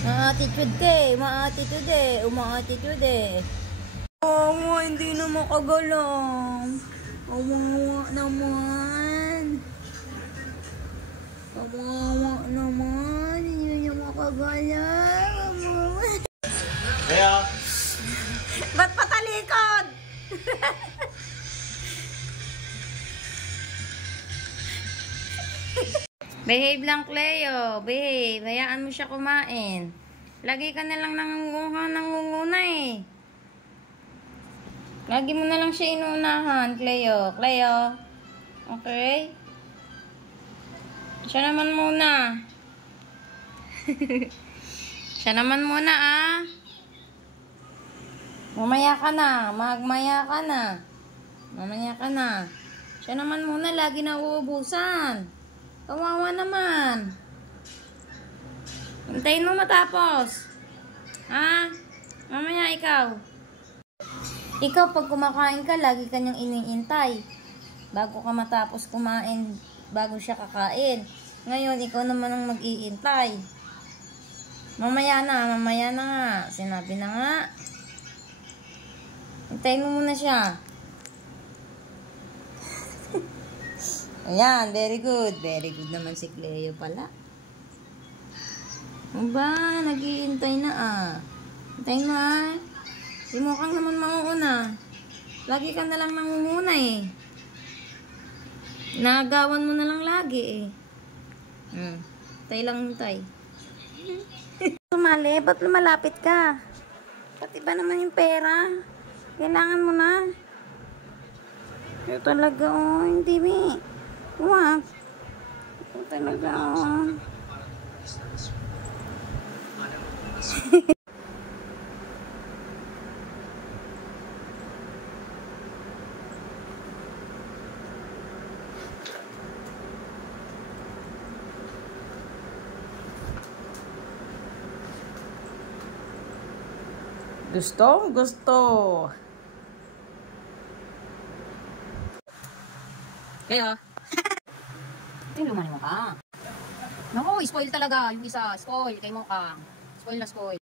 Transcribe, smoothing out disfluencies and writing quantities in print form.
Ma-attitude ka eh. Ma-attitude eh. Uma-attitude eh. Oo, hindi na makagalang. Kawawa naman. Kawawa naman. Hindi na makagalang. Kaya? Ba't patalikod? Behave lang, Cleo. Behave. Hayaan mo siya kumain. Lagi ka na lang nangunguna eh. Lagi mo na lang siya inuunahan, Cleo. Cleo. Okay? Siya naman muna. Siya naman muna, ah. Mamaya ka na. Magmaya ka na. Mamaya ka na. Siya naman muna. Lagi na uubusan. Kawawa naman. Hintayin mo matapos. Ha? Mamaya ikaw. Ikaw pag kumakain ka, lagi kanyang iniintay. Bago ka matapos kumain, bago siya kakain. Ngayon, ikaw naman ang mag-iintay. Mamaya na nga. Sinabi na nga. Hintayin mo muna siya. Ayan, very good. Very good naman si Cleo pala. Aba, nag-iintay na ah. Hintayin mo ah. Di mo kang naman mauuna. Lagi ka na lang nangunguna eh. Nagawan mo na lang lagi eh. Hintay lang hintay. Sumali, ba't lumalapit ka? Pati ba naman yung pera? Kailangan mo na. Ito talaga oh, hindi mi. Wag. Ito talaga oh. Gusto. Kaya, lumanin mo ka. Naku, spoil talaga. Yung isa, spoil. Kay mo ka. Spoil na spoil.